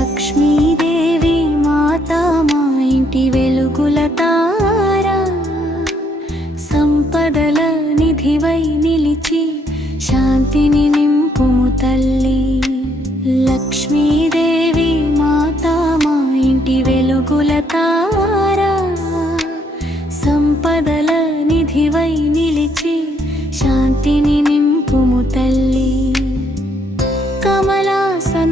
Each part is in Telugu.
లక్ష్మీదేవి మాత మా ఇంటి వెలుగుల తారా. సంపదల నిధివై నిలిచి శాంతిని నింపుము తల్లి. లక్ష్మీదేవి మాత మా ఇంటి వెలుగుల తారా. సంపదల నిధివై నిలిచి శాంతిని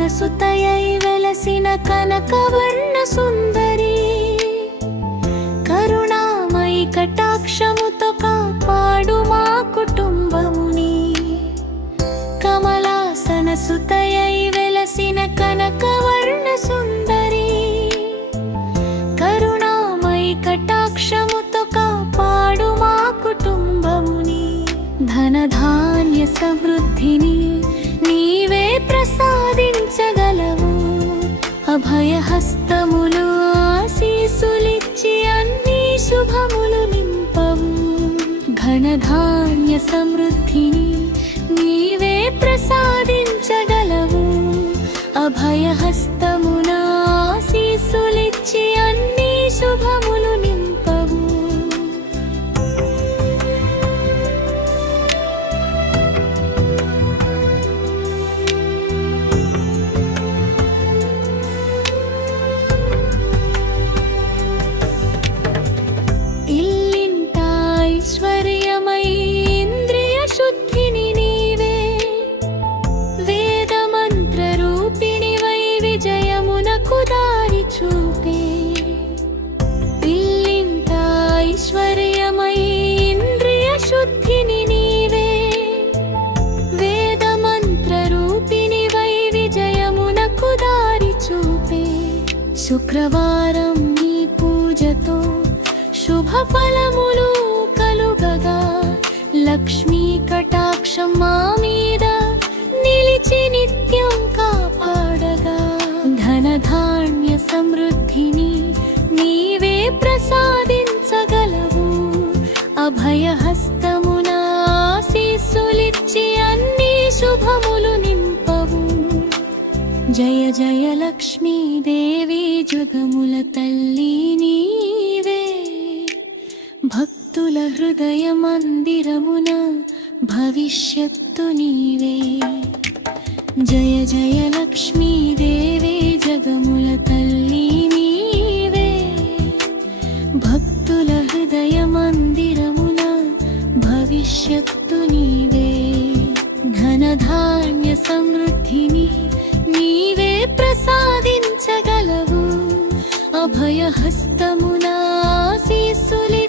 సుతయై వెలసిన కనకవర్ణ సుందరి కరుణామయి కటాక్షముతో కాపాడు మా కుటుంబముని. కమలాసన సుతయై వెలసిన కనకవర్ణ సుందరి కరుణామయి కటాక్షముతో కాపాడు మా కుటుంబముని. ధనధాన్య సమృద్ధిని అభయహస్తములు ఆశీసులిచ్చి అన్ని శుభములు నింపవు ఘనధాన్య సమృద్ధి శుక్రవారం నీ పూజతో శుభ ఫలములు కలుగగా. లక్ష్మీ కటాక్షం మా మీద జయ జయ లక్ష్మీదేవి జగముల తల్లి నీవే. భక్తుల హృదయ మందిరమున భవిష్యత్తు నీవే. జయ జయ లక్ష్మీదేవి జగముల తల్లి నీవే. భక్తుల హృదయ మందిరమున భవిష్యత్తు నీవే. ధనధాన్య సమృద్ధిని నీవే ప్రసాదించగలవు. అభయహస్తమున ఆశీస్సులిచ్చి